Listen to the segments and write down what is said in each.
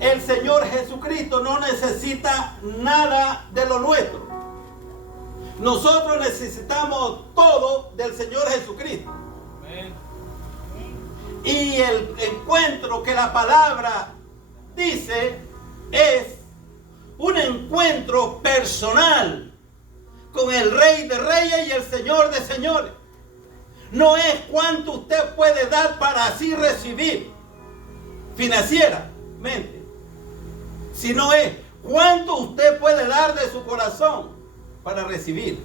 el Señor Jesucristo no necesita nada de lo nuestro. Nosotros necesitamos todo del Señor Jesucristo. Amén. Y el encuentro que la palabra dice es un encuentro personal con el Rey de Reyes y el Señor de Señores. No es cuánto usted puede dar para así recibir financieramente, sino es cuánto usted puede dar de su corazón para recibir.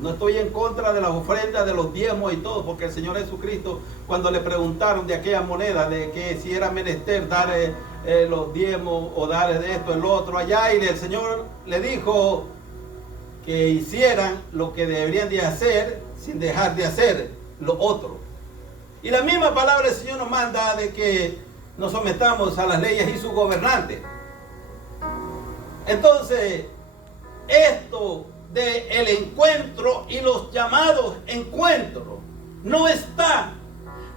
No estoy en contra de las ofrendas, de los diezmos y todo, porque el Señor Jesucristo, cuando le preguntaron de aquella moneda, de que si era menester dar los diezmos o dar de esto, el otro, allá, y el Señor le dijo que hicieran lo que deberían de hacer, sin dejar de hacer lo otro. Y la misma palabra del Señor nos manda de que nos sometamos a las leyes y sus gobernantes. Entonces, esto del encuentro y los llamados encuentros no está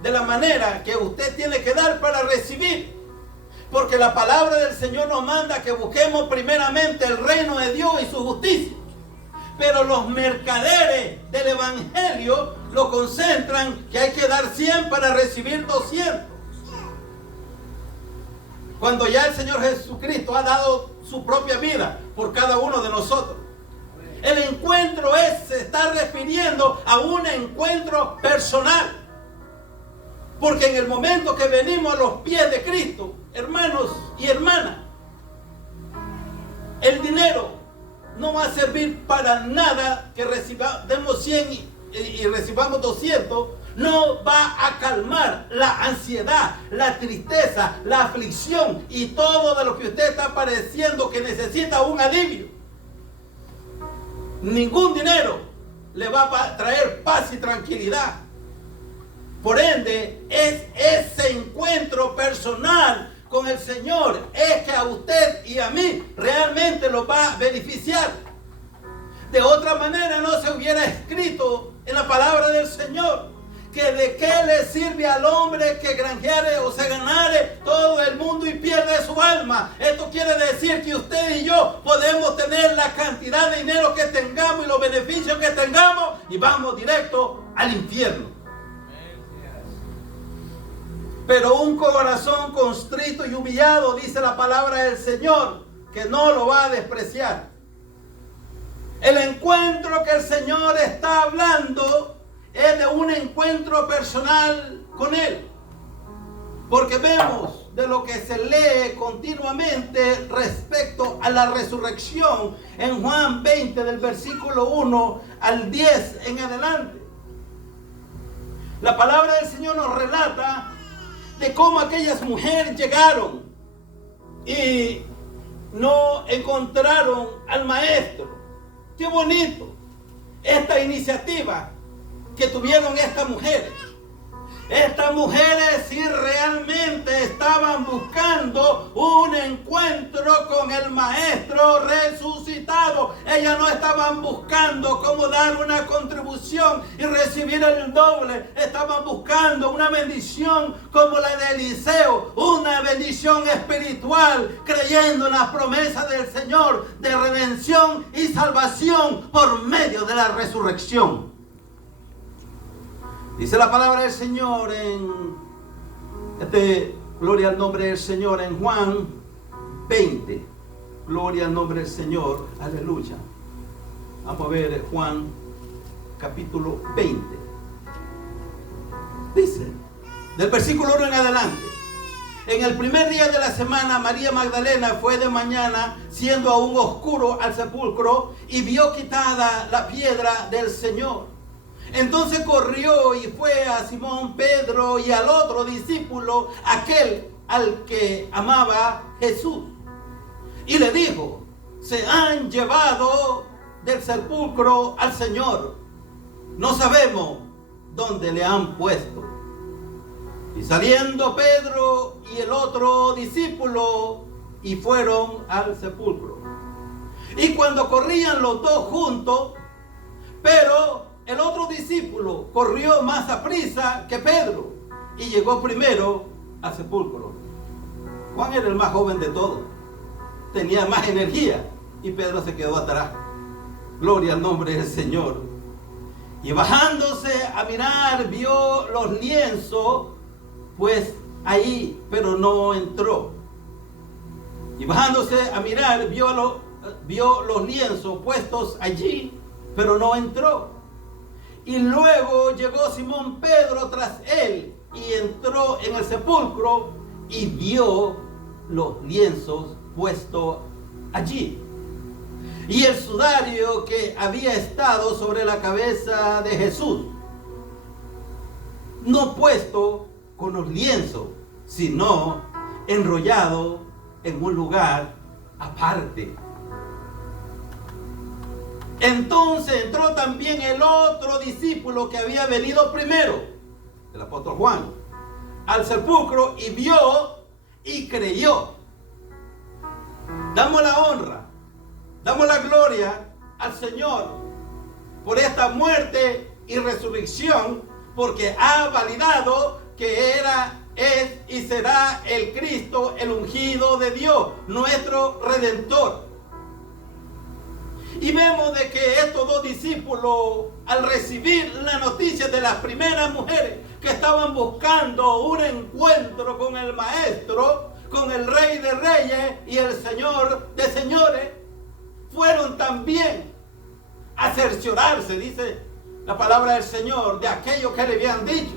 de la manera que usted tiene que dar para recibir, porque la palabra del Señor nos manda que busquemos primeramente el reino de Dios y su justicia. Pero los mercaderes del evangelio lo concentran que hay que dar 100 para recibir 200. Cuando ya el Señor Jesucristo ha dado su propia vida por cada uno de nosotros. El encuentro se está refiriendo a un encuentro personal. Porque en el momento que venimos a los pies de Cristo, hermanos y hermanas, el dinero no va a servir para nada. Que demos 100 y recibamos 200, no va a calmar la ansiedad, la tristeza, la aflicción y todo de lo que usted está padeciendo que necesita un alivio. Ningún dinero le va a traer paz y tranquilidad. Por ende, es ese encuentro personal con el Señor es que a usted y a mí realmente lo va a beneficiar. De otra manera no se hubiera escrito en la palabra del Señor que de qué le sirve al hombre que granjeare o se ganare todo el mundo y pierde su alma. Esto quiere decir que usted y yo podemos tener la cantidad de dinero que tengamos y los beneficios que tengamos y vamos directo al infierno. Pero un corazón constrito y humillado, dice la palabra del Señor, que no lo va a despreciar. El encuentro que el Señor está hablando es de un encuentro personal con Él. Porque vemos de lo que se lee continuamente respecto a la resurrección en Juan 20 del versículo 1 al 10 en adelante. La palabra del Señor nos relata de cómo aquellas mujeres llegaron y no encontraron al maestro. Qué bonito esta iniciativa que tuvieron estas mujeres. Estas mujeres sí realmente estaban buscando un encuentro con el Maestro resucitado. Ellas no estaban buscando cómo dar una contribución y recibir el doble. Estaban buscando una bendición como la de Eliseo, una bendición espiritual, creyendo en las promesas del Señor de redención y salvación por medio de la resurrección. Dice la palabra del Señor gloria al nombre del Señor, en Juan 20. Gloria al nombre del Señor, aleluya. Vamos a ver Juan capítulo 20. Dice, del versículo 1 en adelante. En el primer día de la semana, María Magdalena fue de mañana, siendo aún oscuro, al sepulcro y vio quitada la piedra del Señor. Entonces corrió y fue a Simón Pedro y al otro discípulo, aquel al que amaba Jesús. Y le dijo, se han llevado del sepulcro al Señor. No sabemos dónde le han puesto. Y saliendo Pedro y el otro discípulo, y fueron al sepulcro. Y cuando corrían los dos juntos, pero el otro discípulo corrió más aprisa que Pedro y llegó primero al sepulcro. Juan era el más joven de todos, tenía más energía, y Pedro se quedó atrás. Gloria al nombre del Señor. Y bajándose a mirar, vio los lienzos, pues ahí, pero no entró. Y bajándose a mirar, vio los lienzos puestos allí, pero no entró. Y luego llegó Simón Pedro tras él y entró en el sepulcro y vio los lienzos puestos allí. Y el sudario que había estado sobre la cabeza de Jesús, no puesto con los lienzos, sino enrollado en un lugar aparte. Entonces entró también el otro discípulo que había venido primero, el apóstol Juan, al sepulcro y vio y creyó. Damos la honra, damos la gloria al Señor por esta muerte y resurrección, porque ha validado que es y será el Cristo, el ungido de Dios, nuestro Redentor. Y vemos de que estos dos discípulos, al recibir la noticia de las primeras mujeres que estaban buscando un encuentro con el Maestro, con el Rey de Reyes y el Señor de Señores, fueron también a cerciorarse, dice la palabra del Señor, de aquello que le habían dicho.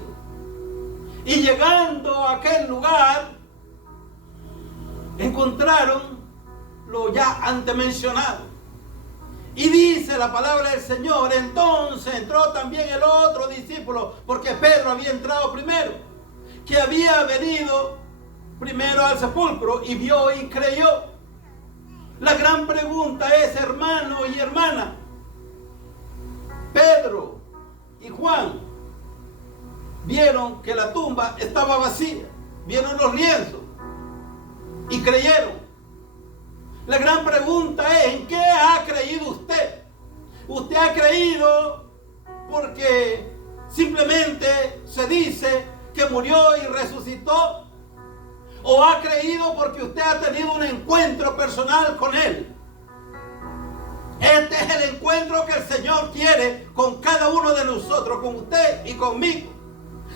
Y llegando a aquel lugar, encontraron lo ya antes mencionado. Y dice la palabra del Señor, entonces entró también el otro discípulo, porque Pedro había entrado primero, que había venido primero al sepulcro y vio y creyó. La gran pregunta es, hermano y hermana, Pedro y Juan vieron que la tumba estaba vacía, vieron los lienzos y creyeron. La gran pregunta es, ¿en qué ha creído usted? ¿Usted ha creído porque simplemente se dice que murió y resucitó? ¿O ha creído porque usted ha tenido un encuentro personal con Él? Este es el encuentro que el Señor quiere con cada uno de nosotros, con usted y conmigo.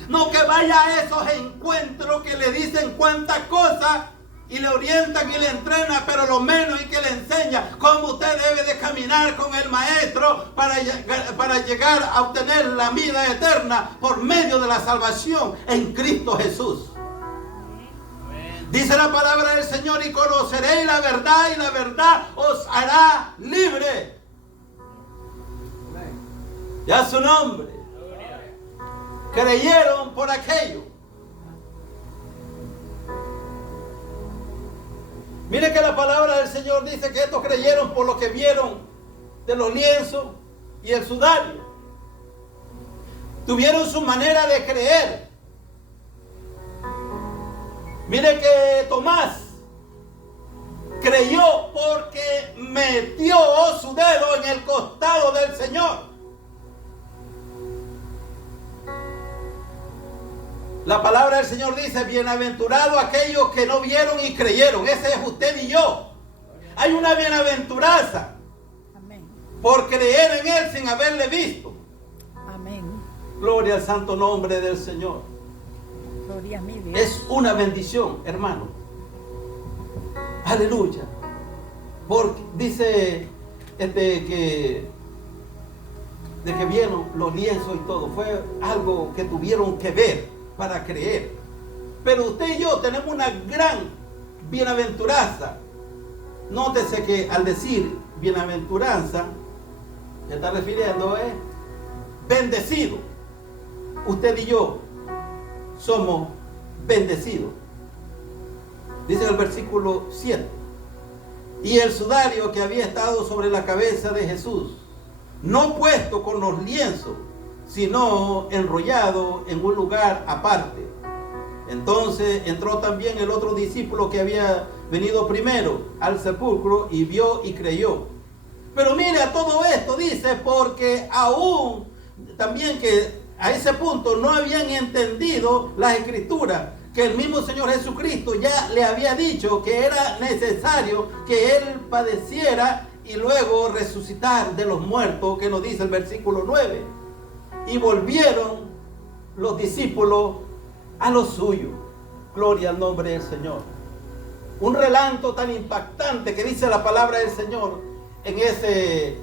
No que vaya a esos encuentros que le dicen cuántas cosas y le orientan y le entrenan, pero lo menos y que le enseña cómo usted debe de caminar con el Maestro para llegar a obtener la vida eterna por medio de la salvación en Cristo Jesús. Dice la palabra del Señor, y conoceréis la verdad y la verdad os hará libre. Ya su nombre. Creyeron por aquello. Mire que la palabra del Señor dice que estos creyeron por lo que vieron de los lienzos y el sudario. Tuvieron su manera de creer. Mire que Tomás creyó porque metió su dedo en el costado del Señor. La palabra del Señor dice, bienaventurados aquellos que no vieron y creyeron. Ese es usted y yo. Hay una bienaventuranza por creer en Él sin haberle visto. Amén. Gloria al santo nombre del Señor. Gloria a mi Dios. Es una bendición, hermano. Aleluya. Porque dice de que vieron los lienzos y todo. Fue algo que tuvieron que ver para creer. Pero usted y yo tenemos una gran bienaventuranza. Nótese que al decir bienaventuranza, se está refiriendo es bendecido. Usted y yo somos bendecidos. Dice el versículo 7. Y el sudario que había estado sobre la cabeza de Jesús, no puesto con los lienzos, sino enrollado en un lugar aparte. Entonces entró también el otro discípulo que había venido primero al sepulcro y vio y creyó. Pero mire, a todo esto dice, porque aún también que a ese punto no habían entendido las escrituras, que el mismo Señor Jesucristo ya le había dicho que era necesario que Él padeciera y luego resucitar de los muertos, que nos dice el versículo 9. Y volvieron los discípulos a lo suyo. Gloria al nombre del Señor. Un relato tan impactante que dice la palabra del Señor en ese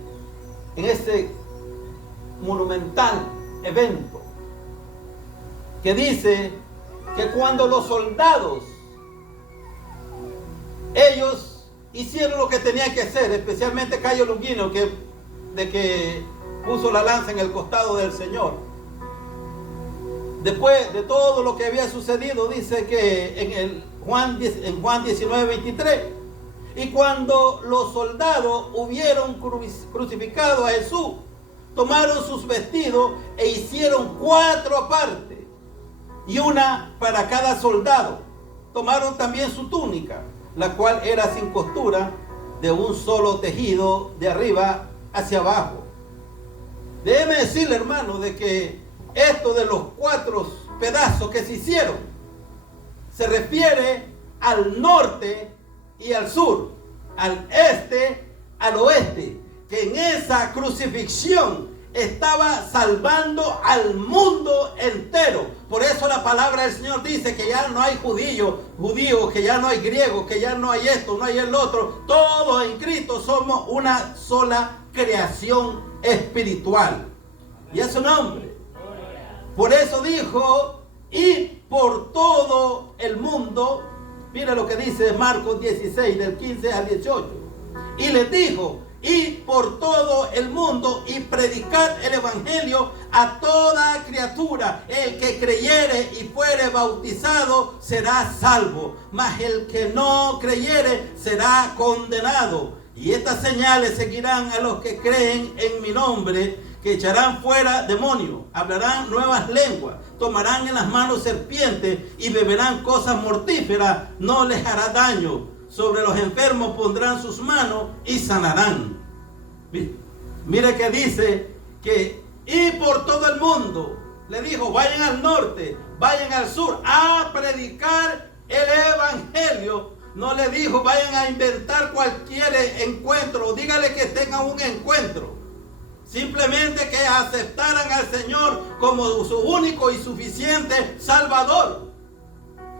monumental evento, que dice que cuando los soldados, ellos hicieron lo que tenían que hacer, especialmente Cayo Longuino, que puso la lanza en el costado del Señor. Después de todo lo que había sucedido, dice que en Juan 19:23, y cuando los soldados hubieron crucificado a Jesús, tomaron sus vestidos e hicieron 4 partes, y una para cada soldado. Tomaron también su túnica, la cual era sin costura, de un solo tejido, de arriba hacia abajo. Déjeme decirle, hermano, de que esto de los 4 pedazos que se hicieron se refiere al norte y al sur, al este, al oeste, que en esa crucifixión estaba salvando al mundo entero. Por eso la palabra del Señor dice que ya no hay judíos, que ya no hay griegos, que ya no hay esto, no hay el otro. Todos en Cristo somos una sola creación espiritual. Y es su nombre. Por eso dijo, y por todo el mundo. Mira lo que dice Marcos 16, del 15 al 18. Y les dijo, y por todo el mundo, y predicad el evangelio a toda criatura. El que creyere y fuere bautizado será salvo, mas el que no creyere será condenado. Y estas señales seguirán a los que creen en mi nombre, que echarán fuera demonios, hablarán nuevas lenguas, tomarán en las manos serpientes y beberán cosas mortíferas, no les hará daño. Sobre los enfermos pondrán sus manos y sanarán. Mire que dice que, y por todo el mundo, le dijo, vayan al norte, vayan al sur a predicar el evangelio. No le dijo, vayan a inventar cualquier encuentro, dígale que tengan un encuentro. Simplemente que aceptaran al Señor como su único y suficiente Salvador.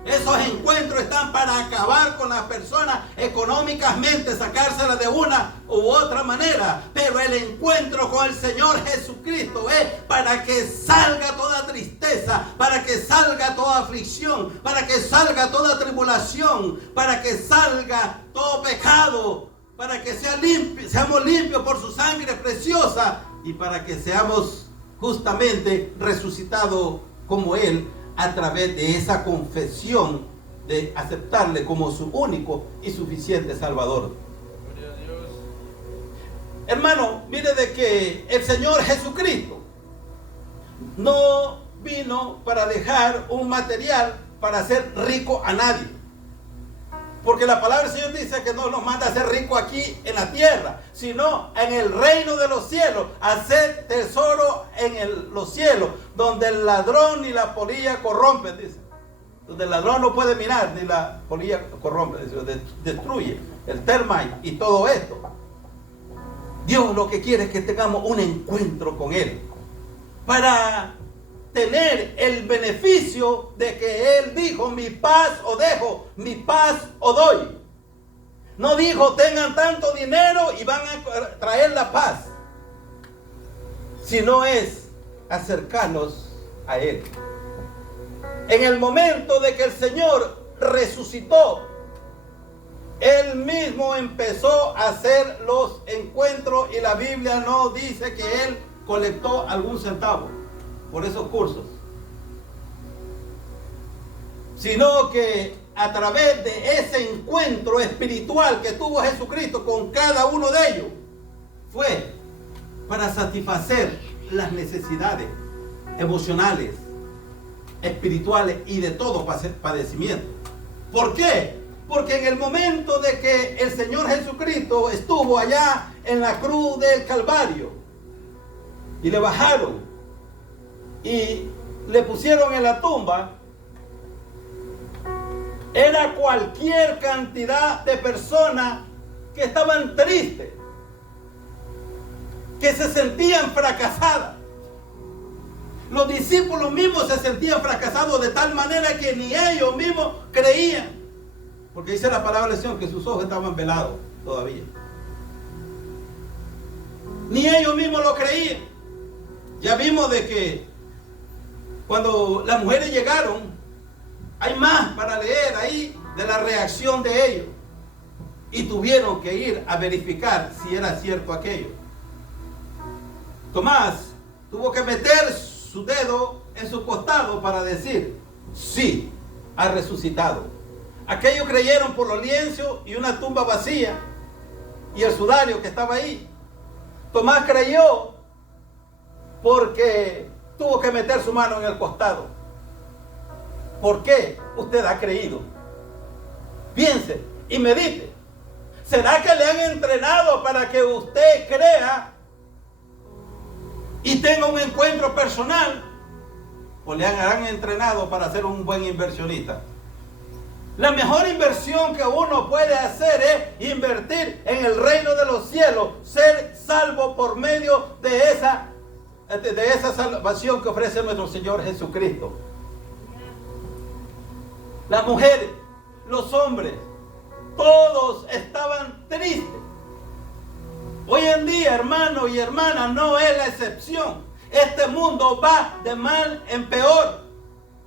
Esos encuentros están para acabar con las personas económicamente, sacárselas de una u otra manera. Pero el encuentro con el Señor Jesucristo es para que salga toda tristeza, para que salga toda aflicción, para que salga toda tribulación, para que salga todo pecado, para que seamos limpios por su sangre preciosa y para que seamos justamente resucitados como Él, a través de esa confesión de aceptarle como su único y suficiente Salvador. Hermano, mire de que el Señor Jesucristo no vino para dejar un material para hacer rico a nadie. Porque la palabra del Señor dice que no nos manda a ser ricos aquí en la tierra, sino en el reino de los cielos, hacer tesoro en los cielos, donde el ladrón ni la polilla corrompen, dice. Donde el ladrón no puede minar, ni la polilla corrompe, dice, destruye el termite y todo esto. Dios lo que quiere es que tengamos un encuentro con Él, para tener el beneficio de que Él dijo, mi paz os dejo, mi paz os doy. No dijo, tengan tanto dinero y van a traer la paz, sino es acercarnos a Él. En el momento de que el Señor resucitó, Él mismo empezó a hacer los encuentros, y la Biblia no dice que Él colectó algún centavo por esos cursos, sino que a través de ese encuentro espiritual que tuvo Jesucristo con cada uno de ellos, fue para satisfacer las necesidades emocionales, espirituales y de todo padecimiento. ¿Por qué? Porque en el momento de que el Señor Jesucristo estuvo allá en la cruz del Calvario y le bajaron y le pusieron en la tumba, Era cualquier cantidad de personas que estaban tristes, que se sentían fracasadas. Los discípulos mismos se sentían fracasados de tal manera que ni ellos mismos creían. Porque dice la palabra del Señor que sus ojos estaban velados todavía. Ni ellos mismos lo creían. Ya vimos de que cuando las mujeres llegaron, hay más para leer ahí de la reacción de ellos. Y tuvieron que ir a verificar si era cierto aquello. Tomás tuvo que meter su dedo en su costado para decir, sí, ha resucitado. Aquellos creyeron por los lienzos y una tumba vacía y el sudario que estaba ahí. Tomás creyó porque tuvo que meter su mano en el costado. ¿Por qué usted ha creído? Piense y medite. ¿Será que le han entrenado para que usted crea y tenga un encuentro personal? ¿O le han entrenado para ser un buen inversionista? La mejor inversión que uno puede hacer es invertir en el reino de los cielos, ser salvo por medio de esa salvación que ofrece nuestro Señor Jesucristo. Las mujeres, los hombres, todos estaban tristes. Hoy en día, hermano y hermana, no es la excepción. Este mundo va de mal en peor.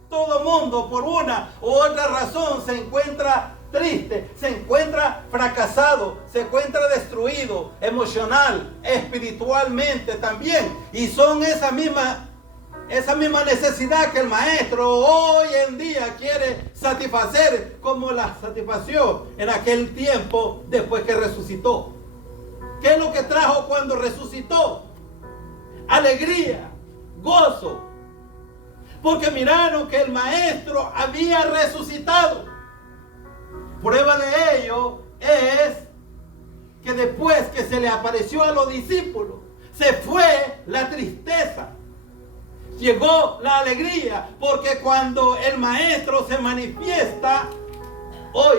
Todo mundo, por una u otra razón, se encuentra triste, se encuentra fracasado, se encuentra destruido, emocional, espiritualmente también. Y son esa misma necesidad que el maestro hoy en día quiere satisfacer, como la satisfació en aquel tiempo después que resucitó. ¿Qué es lo que trajo cuando resucitó? Alegría, gozo. Porque miraron que el maestro había resucitado. Prueba de ello es que después que se le apareció a los discípulos, se fue la tristeza. Llegó la alegría, porque cuando el maestro se manifiesta hoy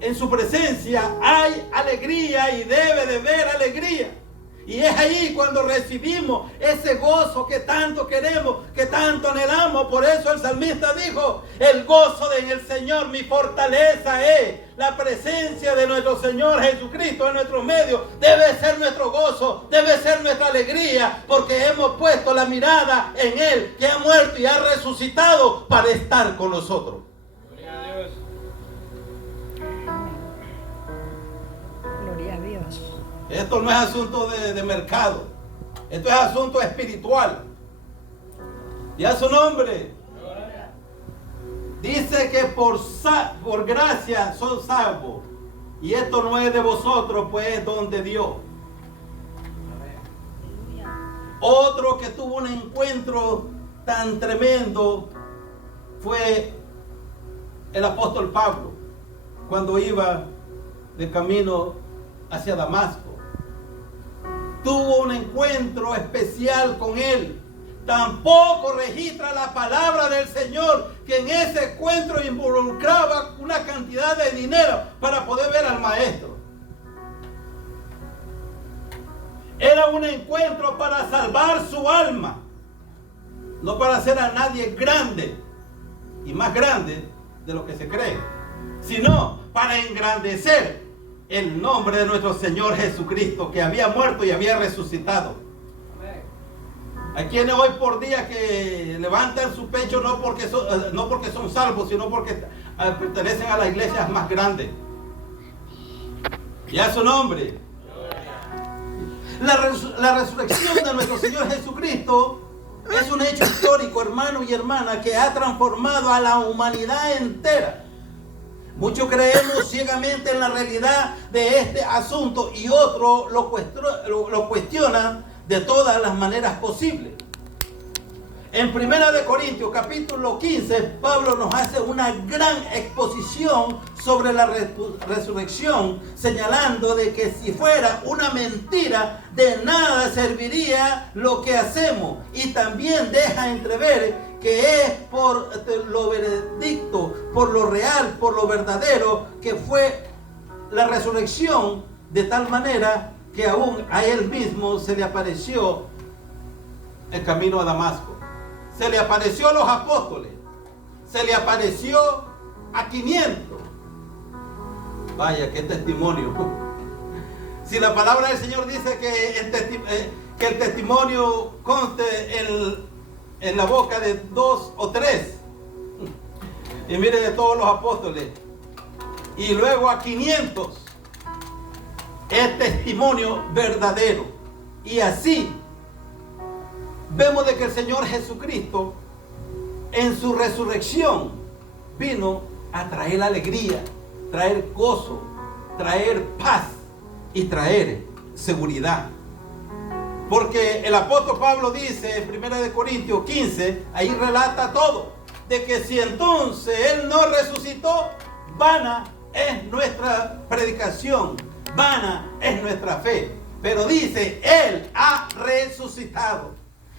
en su presencia hay alegría y debe de haber alegría. Y es ahí cuando recibimos ese gozo que tanto queremos, que tanto anhelamos. Por eso el salmista dijo, el gozo en el Señor mi fortaleza es. La presencia de nuestro Señor Jesucristo en nuestro medio debe ser nuestro gozo, debe ser nuestra alegría, porque hemos puesto la mirada en Él, que ha muerto y ha resucitado para estar con nosotros. Gloria a Dios. Gloria a Dios. Esto no es asunto de mercado. Esto es asunto espiritual. Y a su nombre. Dice que por gracia son salvos. Y esto no es de vosotros, pues es don de Dios. Otro que tuvo un encuentro tan tremendo fue el apóstol Pablo, cuando iba de camino hacia Damasco. Tuvo un encuentro especial con él. Tampoco registra la palabra del Señor que en ese encuentro involucraba una cantidad de dinero para poder ver al maestro. Era un encuentro para salvar su alma, no para hacer a nadie grande y más grande de lo que se cree, sino para engrandecer el nombre de nuestro Señor Jesucristo, que había muerto y había resucitado. Hay quienes hoy por día que levantan su pecho no porque son salvos, sino porque pertenecen a las iglesias más grandes. Y a su nombre. La resurrección de nuestro Señor Jesucristo es un hecho histórico, hermano y hermana, que ha transformado a la humanidad entera. Muchos creemos ciegamente en la realidad de este asunto y otros lo cuestionan de todas las maneras posibles. En 1 Corintios capítulo 15, Pablo nos hace una gran exposición sobre la resurrección, señalando de que si fuera una mentira, de nada serviría lo que hacemos. Y también deja entrever que es por lo veredicto, por lo real, por lo verdadero, que fue la resurrección, de tal manera que aún a él mismo se le apareció el camino a Damasco. Se le apareció a los apóstoles, se le apareció a 500. Vaya, qué testimonio. Si la palabra del Señor dice que el testimonio conste en la boca de 2 o 3, y mire, de todos los apóstoles, y luego a 500, es testimonio verdadero. Y así vemos de que el Señor Jesucristo en su resurrección vino a traer alegría, traer gozo, traer paz y traer seguridad. Porque el apóstol Pablo dice en 1 Corintios 15, ahí relata todo, de que si entonces Él no resucitó, vana es nuestra predicación, vana es nuestra fe. Pero dice, Él ha resucitado.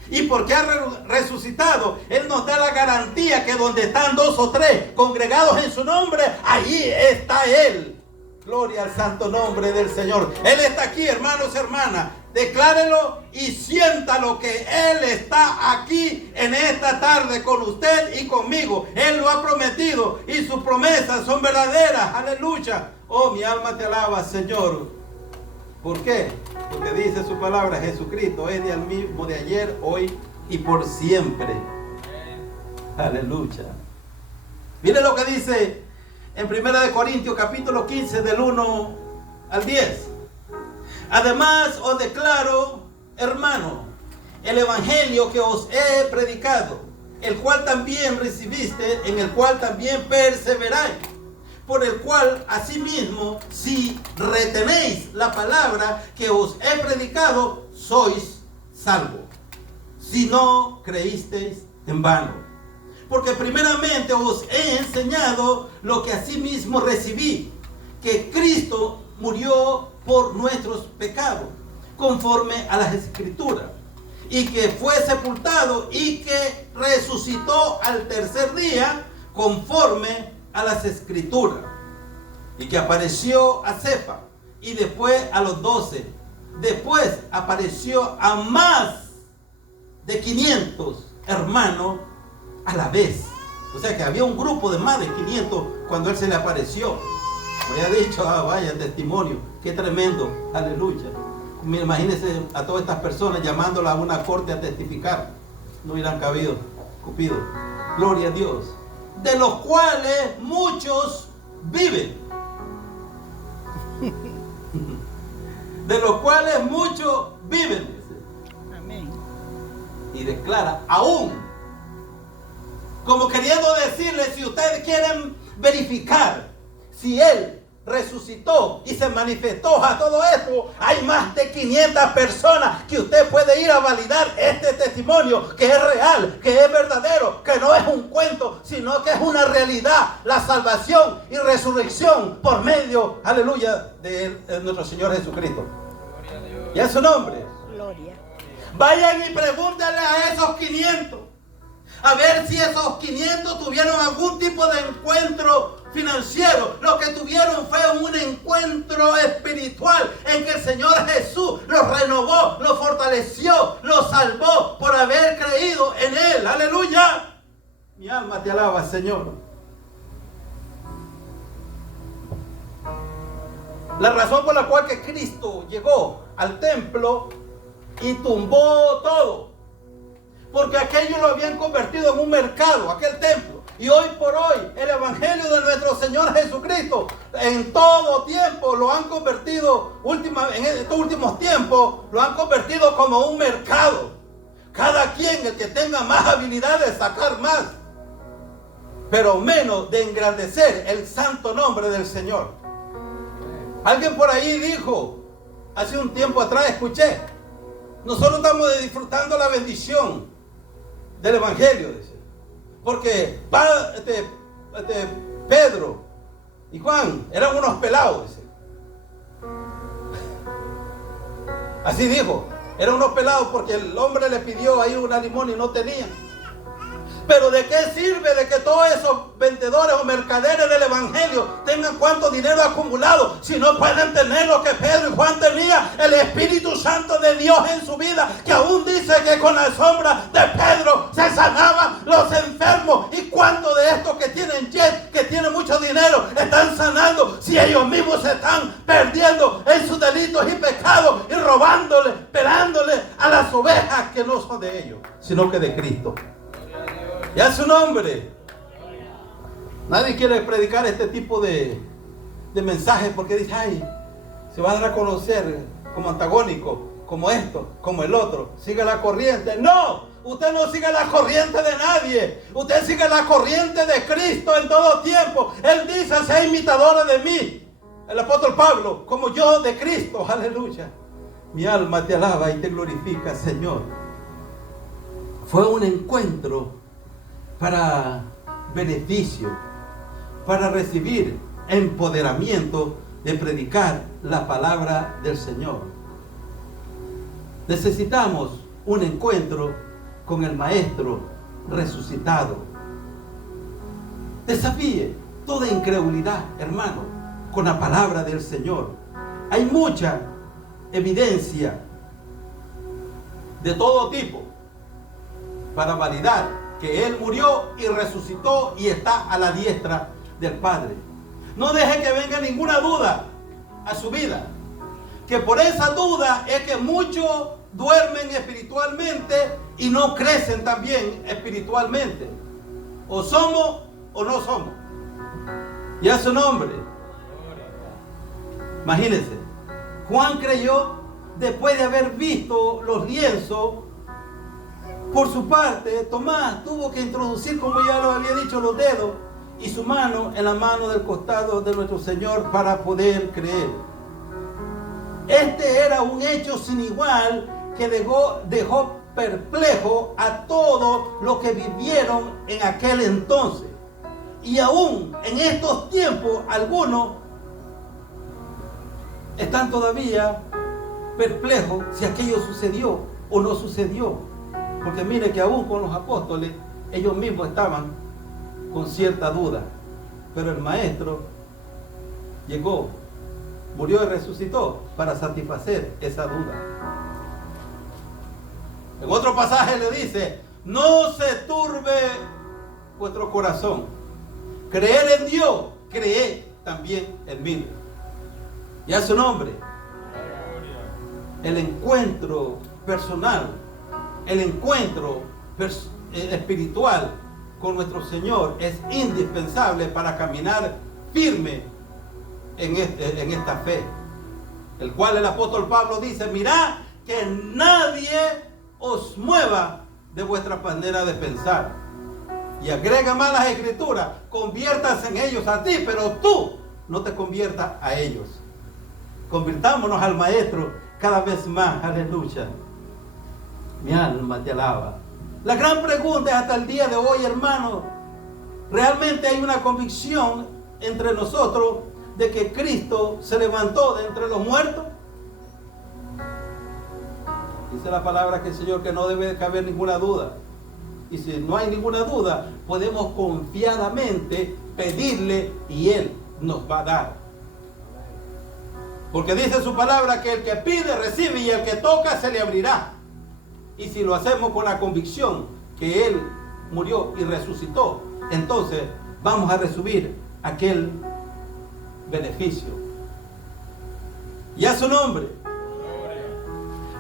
Y porque ha resucitado, Él nos da la garantía que donde están 2 o 3 congregados en su nombre, allí está Él. Gloria al santo nombre del Señor. Él está aquí, hermanos y hermanas. Declárelo y siéntalo que Él está aquí en esta tarde con usted y conmigo. Él lo ha prometido y sus promesas son verdaderas. Aleluya. Oh, mi alma te alaba, Señor. ¿Por qué? Porque dice su palabra, Jesucristo es el mismo de ayer, hoy y por siempre. Aleluya. Mire lo que dice en 1 Corintios capítulo 15 del 1 al 10. Además os declaro, hermano, el evangelio que os he predicado, el cual también recibiste, en el cual también perseveráis, por el cual asimismo, si retenéis la palabra que os he predicado, sois salvos, si no creísteis en vano. Porque primeramente os he enseñado lo que asimismo recibí, que Cristo murió por nuestros pecados, conforme a las Escrituras, y que fue sepultado y que resucitó al tercer día, conforme a las Escrituras, y que apareció a Cefa y después a los 12. Después apareció a más de 500 hermanos a la vez. O sea que había un grupo de más de 500 cuando Él se le apareció. Había dicho, vaya testimonio, qué tremendo, aleluya. Imagínense a todas estas personas llamándola a una corte a testificar. No hubieran cabido, Cupido. Gloria a Dios. De los cuales muchos viven. De los cuales muchos viven. Amén. Y declara, aún. Como queriendo decirle, si ustedes quieren verificar si Él resucitó y se manifestó a todo esto, hay más de 500 personas que usted puede ir a validar este testimonio, que es real, que es verdadero, que no es un cuento, sino que es una realidad, la salvación y resurrección por medio, aleluya, de nuestro Señor Jesucristo. Y a su nombre. Gloria. Vayan y pregúntenle a esos 500, a ver si esos 500 tuvieron algún tipo de encuentro financiero. Lo que tuvieron fue un encuentro espiritual en que el Señor Jesús los renovó, los fortaleció, los salvó por haber creído en Él. Aleluya. Mi alma te alaba, Señor. La razón por la cual que Cristo llegó al templo y tumbó todo, porque aquello lo habían convertido en un mercado, aquel templo. Y hoy por hoy, el evangelio de nuestro Señor Jesucristo, en todo tiempo lo han convertido, en estos últimos tiempos, lo han convertido como un mercado. Cada quien, el que tenga más habilidad de sacar más, pero menos de engrandecer el santo nombre del Señor. Alguien por ahí dijo, hace un tiempo atrás escuché, nosotros estamos disfrutando la bendición del evangelio, dice. Porque Pedro y Juan eran unos pelados, dice. Así dijo, eran unos pelados porque el hombre le pidió ahí una limón y no tenían. Pero ¿de qué sirve de que todos esos vendedores o mercaderes del evangelio tengan cuánto dinero acumulado si no pueden tener lo que Pedro y Juan tenían? El Espíritu Santo de Dios en su vida, que aún dice que con la sombra de Pedro se sanaban los enfermos. ¿Y cuántos de estos que tienen jet, que tienen mucho dinero, están sanando si ellos mismos se están perdiendo en sus delitos y pecados y robándole, pelándole a las ovejas que no son de ellos, sino que de Cristo? Y a su nombre. Nadie quiere predicar este tipo de mensajes porque dice, ay, se va a dar a conocer como antagónico, como esto, como el otro. Sigue la corriente. No, usted no sigue la corriente de nadie. Usted sigue la corriente de Cristo en todo tiempo. Él dice, sé imitadores de mí. El apóstol Pablo, como yo de Cristo. Aleluya. Mi alma te alaba y te glorifica, Señor. Fue un encuentro para beneficio, para recibir empoderamiento de predicar la palabra del Señor. Necesitamos un encuentro con el Maestro resucitado. Desafíe toda incredulidad, hermano, con la palabra del Señor. Hay mucha evidencia de todo tipo para validar que Él murió y resucitó y está a la diestra del Padre. No deje que venga ninguna duda a su vida. Que por esa duda es que muchos duermen espiritualmente y no crecen también espiritualmente. O somos o no somos. Y a su nombre. Imagínense. Juan creyó después de haber visto los lienzos. Por su parte, Tomás tuvo que introducir, como ya lo había dicho, los dedos y su mano en la mano del costado de nuestro Señor para poder creer. Este era un hecho sin igual que dejó perplejo a todos los que vivieron en aquel entonces. Y aún en estos tiempos, algunos están todavía perplejos si aquello sucedió o no sucedió. Porque mire que aún con los apóstoles, ellos mismos estaban con cierta duda. Pero el Maestro llegó, murió y resucitó para satisfacer esa duda. En otro pasaje le dice, no se turbe vuestro corazón. Creer en Dios, creed también en mí. Y a su nombre, el encuentro personal, el encuentro espiritual con nuestro Señor es indispensable para caminar firme en esta fe. El cual el apóstol Pablo dice, mirad que nadie os mueva de vuestra manera de pensar. Y agrega más las escrituras, conviértanse en ellos a ti, pero tú no te conviertas a ellos. Convirtámonos al Maestro cada vez más, aleluya. Mi alma te alaba. La gran pregunta es hasta el día de hoy, hermano, ¿realmente hay una convicción entre nosotros de que Cristo se levantó de entre los muertos? Dice la palabra que el Señor que no debe caber ninguna duda. Y si no hay ninguna duda, podemos confiadamente pedirle y Él nos va a dar. Porque dice su palabra que el que pide recibe y el que toca se le abrirá. Y si lo hacemos con la convicción que Él murió y resucitó, entonces vamos a recibir aquel beneficio. Y a su nombre.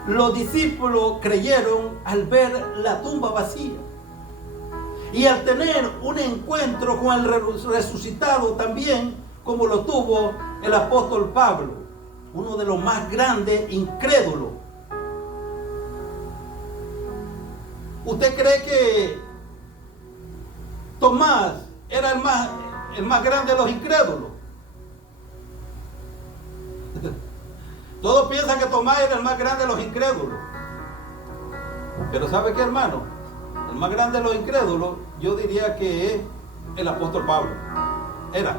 Los discípulos creyeron al ver la tumba vacía. Y al tener un encuentro con el resucitado también, como lo tuvo el apóstol Pablo, uno de los más grandes incrédulos. ¿Usted cree que Tomás era el más grande de los incrédulos? Todos piensan que Tomás era el más grande de los incrédulos. Pero ¿sabe qué, hermano? El más grande de los incrédulos, yo diría que es el apóstol Pablo. Era.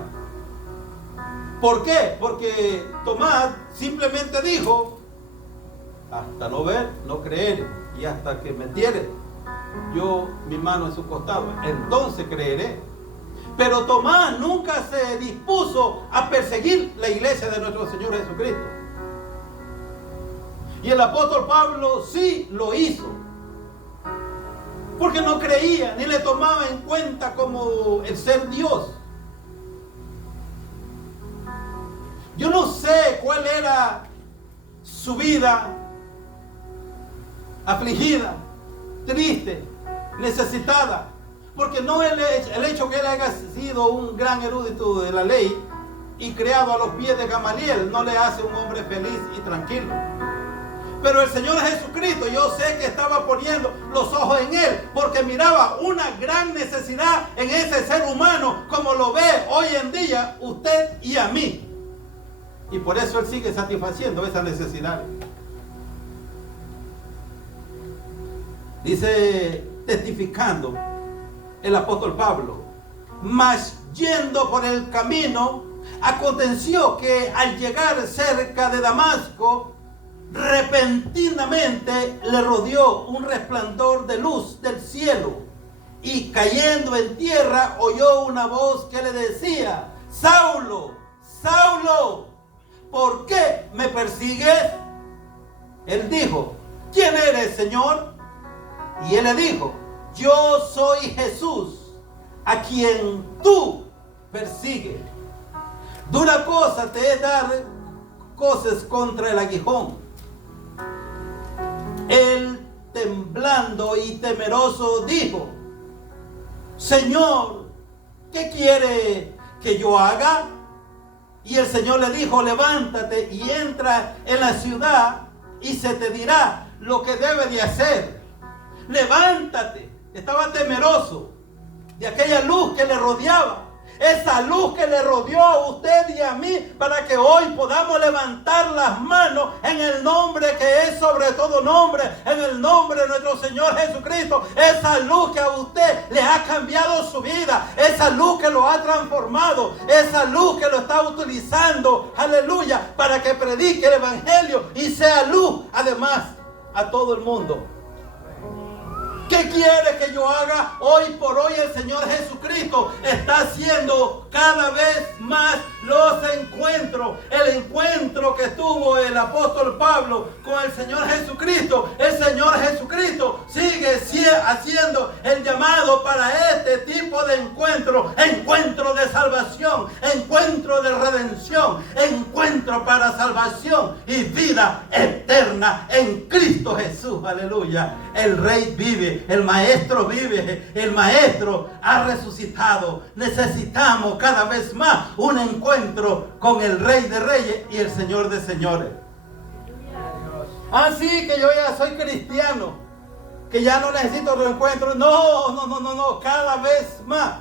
¿Por qué? Porque Tomás simplemente dijo, hasta no ver, no creer, y hasta que metiere yo mi mano en su costado, entonces creeré. Pero Tomás nunca se dispuso a perseguir la iglesia de nuestro Señor Jesucristo. Y el apóstol Pablo sí lo hizo, porque no creía ni le tomaba en cuenta como el ser Dios. Yo no sé cuál era su vida afligida, triste, necesitada, porque no el hecho que él haya sido un gran erudito de la ley y creado a los pies de Gamaliel no le hace un hombre feliz y tranquilo. Pero el Señor Jesucristo, yo sé que estaba poniendo los ojos en él, porque miraba una gran necesidad en ese ser humano, como lo ve hoy en día usted y a mí. Y por eso él sigue satisfaciendo esa necesidad. Dice, testificando el apóstol Pablo: mas yendo por el camino, aconteció que al llegar cerca de Damasco, repentinamente le rodeó un resplandor de luz del cielo, y cayendo en tierra oyó una voz que le decía: Saulo, Saulo, ¿por qué me persigues? Él dijo: ¿quién eres, Señor? Y él le dijo: yo soy Jesús, a quien tú persigues. Dura cosa te es dar cosas contra el aguijón. Él, temblando y temeroso, dijo: Señor, ¿qué quiere que yo haga? Y el Señor le dijo: levántate y entra en la ciudad, y se te dirá lo que debe de hacer. Levántate. Estaba temeroso de aquella luz que le rodeaba. Esa luz que le rodeó a usted y a mí, para que hoy podamos levantar las manos en el nombre que es sobre todo nombre, en el nombre de nuestro Señor Jesucristo. Esa luz que a usted le ha cambiado su vida, esa luz que lo ha transformado, esa luz que lo está utilizando, aleluya, para que predique el evangelio y sea luz además a todo el mundo. ¿Qué quiere que yo haga? Hoy por hoy el Señor Jesucristo está haciendo cada vez más los encuentros. El encuentro que tuvo el apóstol Pablo con el Señor Jesucristo. El Señor Jesucristo sigue haciendo el llamado para este tipo de encuentro. Encuentro de salvación, encuentro de redención, encuentro para salvación y vida eterna en Cristo Jesús. Aleluya. El Rey vive. El Maestro vive, el Maestro ha resucitado. Necesitamos cada vez más un encuentro con el Rey de Reyes y el Señor de Señores. Así que yo ya soy cristiano, que ya no necesito reencuentro. No, cada vez más.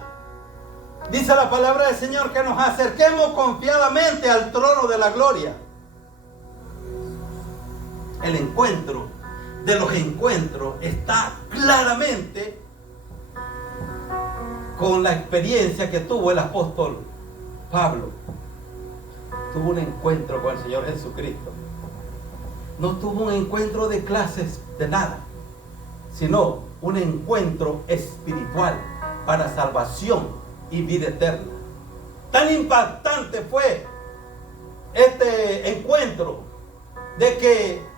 Dice la palabra del Señor que nos acerquemos confiadamente al trono de la gloria. El encuentro de los encuentros está claramente con la experiencia que tuvo el apóstol Pablo. Tuvo un encuentro con el Señor Jesucristo. No tuvo un encuentro de clases de nada, sino un encuentro espiritual para salvación y vida eterna. Tan impactante fue este encuentro de que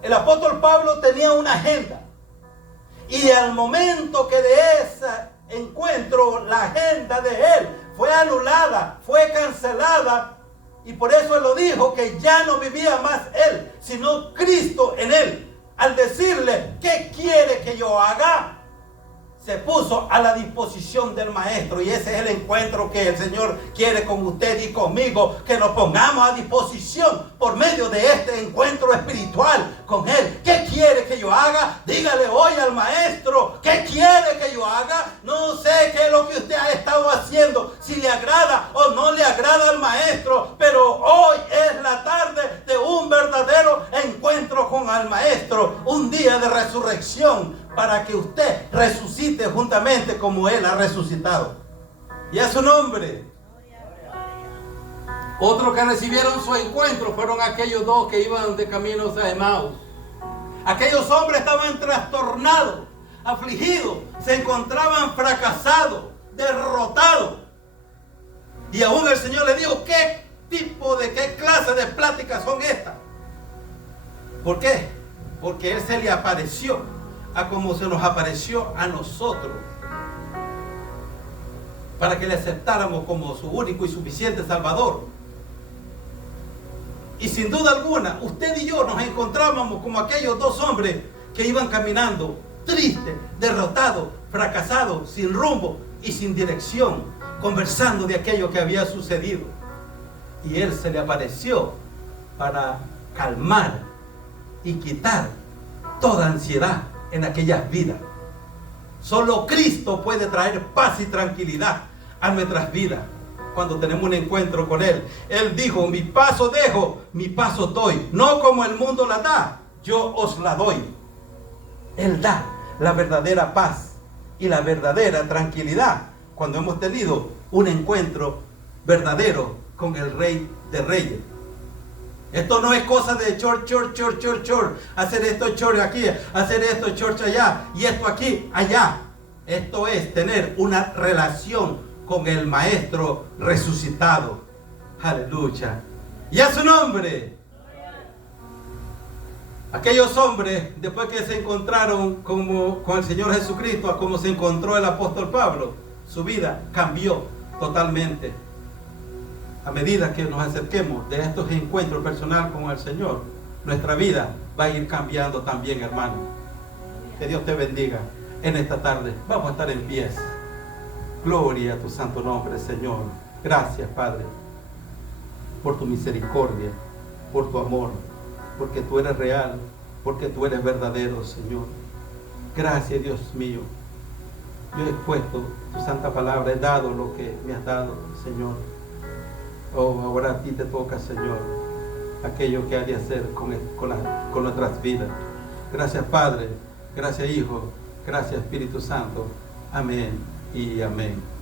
el apóstol Pablo tenía una agenda, y al momento que de ese encuentro la agenda de él fue anulada, fue cancelada, y por eso él lo dijo, que ya no vivía más él, sino Cristo en él. Al decirle: ¿qué quiere que yo haga?, se puso a la disposición del Maestro. Y ese es el encuentro que el Señor quiere con usted y conmigo, que nos pongamos a disposición por medio de este encuentro espiritual con Él. ¿Qué quiere que yo haga? Dígale hoy al Maestro: ¿qué quiere que yo haga? No sé qué es lo que usted ha estado haciendo, si le agrada o no le agrada al Maestro, pero hoy es la tarde de un verdadero encuentro con el Maestro, un día de resurrección, para que usted resucite juntamente como Él ha resucitado. Y a su nombre. Otros que recibieron su encuentro fueron aquellos dos que iban de caminos a Emaús. Aquellos hombres estaban trastornados. afligidos, se encontraban fracasados, derrotados. Y aún el Señor le dijo, ¿qué clase de pláticas son estas? ¿Por qué? Porque Él se le apareció a como se nos apareció a nosotros, para que le aceptáramos como su único y suficiente Salvador. Y sin duda alguna, usted y yo nos encontrábamos como aquellos dos hombres que iban caminando, tristes, derrotados, fracasados, sin rumbo y sin dirección, conversando de aquello que había sucedido. Y Él se le apareció para calmar y quitar toda ansiedad en aquellas vidas. Solo Cristo puede traer paz y tranquilidad a nuestras vidas cuando tenemos un encuentro con Él. Él dijo, mi paso dejo, mi paso doy. No como el mundo la da, yo os la doy. Él da la verdadera paz y la verdadera tranquilidad cuando hemos tenido un encuentro verdadero con el Rey de Reyes. Esto no es cosa de church, hacer esto church aquí, hacer esto church allá y esto aquí, allá. Esto es tener una relación con el Maestro resucitado. Aleluya. Y a su nombre. Aquellos hombres, después que se encontraron con el Señor Jesucristo, a como se encontró el apóstol Pablo, su vida cambió totalmente. A medida que nos acerquemos de estos encuentros personales con el Señor, nuestra vida va a ir cambiando también, hermano. Que Dios te bendiga en esta tarde. Vamos a estar en pies. Gloria a tu santo nombre, Señor. Gracias, Padre, por tu misericordia, por tu amor, porque tú eres real, porque tú eres verdadero, Señor. Gracias, Dios mío. Yo he expuesto tu santa palabra, he dado lo que me has dado, Señor. Oh, ahora a ti te toca, Señor, aquello que hay de hacer con nuestras vidas. Gracias, Padre. Gracias, Hijo. Gracias, Espíritu Santo. Amén y amén.